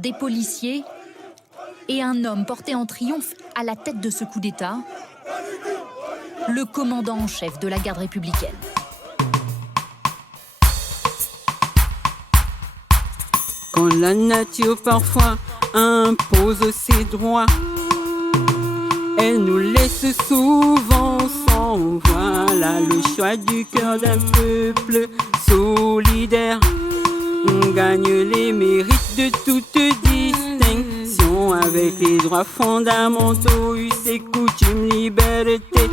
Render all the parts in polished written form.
des policiers et un homme porté en triomphe à la tête de ce coup d'État, le commandant en chef de la garde républicaine. Quand la nature parfois impose ses droits, elle nous laisse souvent sans voix. Là, le choix du cœur d'un peuple solidaire gagne les mérites de toute distinction. Avec les droits fondamentaux, ses coutumes, liberté,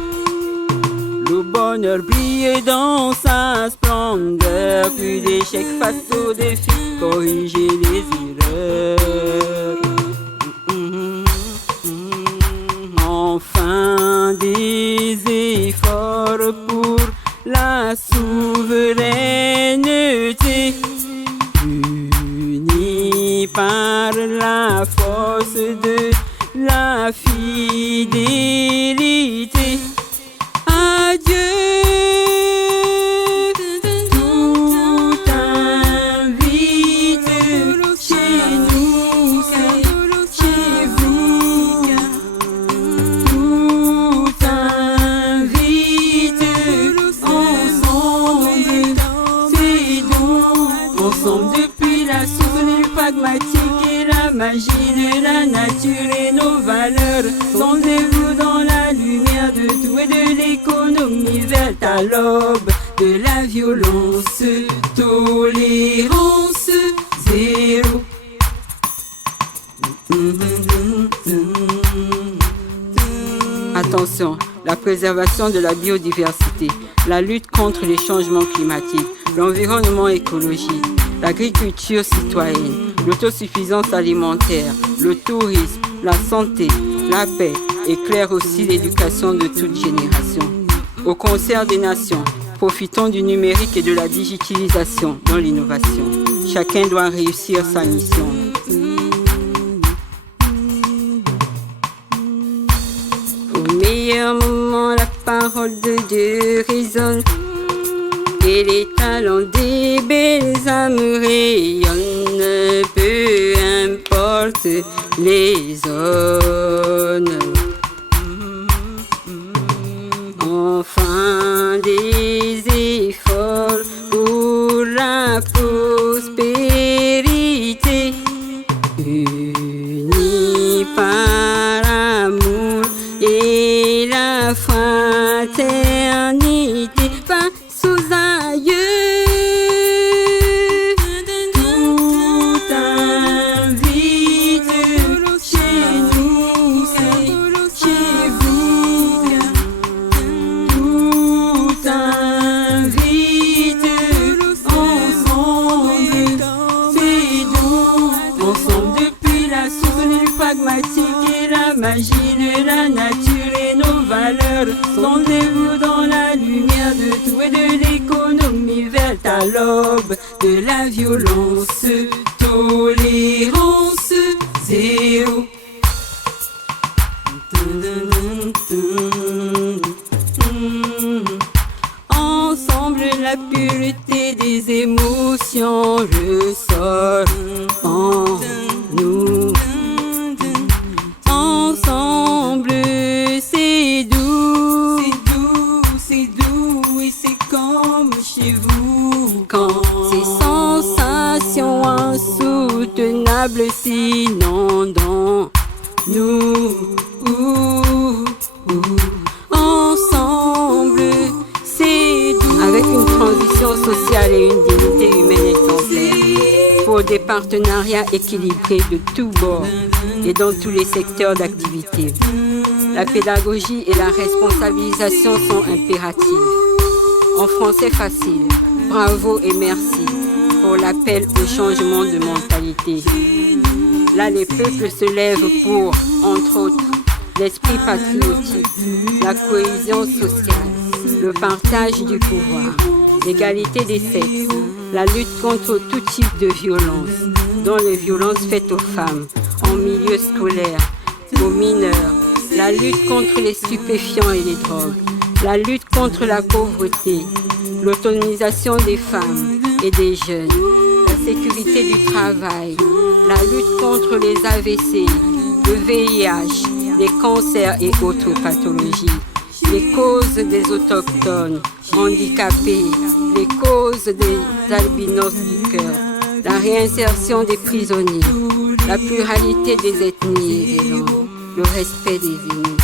le bonheur brille dans sa splendeur. Plus d'échecs face aux défis, corriger les erreurs. Enfin des efforts pour la souveraineté, unis par la force de la fidélité. Adieu, tout invite chez nous, chez vous. Tout invite ensemble, c'est donc ensemble depuis la source du pragmatique et la magie de la nature et nos valeurs. Sondez-vous dans la lumière de tout et de l'économie verte à l'aube de la violence, tolérance zéro. Attention, la préservation de la biodiversité, la lutte contre les changements climatiques, l'environnement écologique, l'agriculture citoyenne, l'autosuffisance alimentaire, le tourisme, la santé, la paix, éclairent aussi l'éducation de toute génération. Au concert des nations, profitons du numérique et de la digitalisation dans l'innovation. Chacun doit réussir sa mission. Au meilleur moment, la parole de Dieu résonne et les talents des belles âmes rayonnent, peu importe les zones. Enfin des efforts pour la prospérité, unis par amour et la fraternité, face aux aïeux. Tout invite chez nous, chez vous. Tout invite ensemble, c'est donc ensemble depuis la source du pragmatique et la magie de la nature et nos valeurs. Sondez-vous dans la lumière de tout et de l'économie verte à l'aube de la violence, tolérance zéro. Ensemble la pureté des émotions ressort en nous. Ensemble c'est doux, c'est doux et c'est comme chez vous. Quand ces sensations insoutenables s'inondent nous, ensemble c'est doux. Avec une transition sociale et une dignité humaine exemplaire, pour des partenariats équilibrés de tous bords et dans tous les secteurs d'activité. La pédagogie et la responsabilisation sont impératives. En français facile, bravo et merci pour l'appel au changement de mentalité. Là, les peuples se lèvent pour, entre autres, l'esprit patriotique, la cohésion sociale, le partage du pouvoir, l'égalité des sexes, la lutte contre tout type de violence, dont les violences faites aux femmes, en milieu scolaire, aux mineurs, la lutte contre les stupéfiants et les drogues, la lutte contre la pauvreté, l'autonomisation des femmes et des jeunes, la sécurité du travail, la lutte contre les AVC, le VIH, les cancers et autres pathologies, les causes des autochtones, handicapés, les causes des albinos du cœur, la réinsertion des prisonniers, la pluralité des ethnies et des langues, le respect des aînés.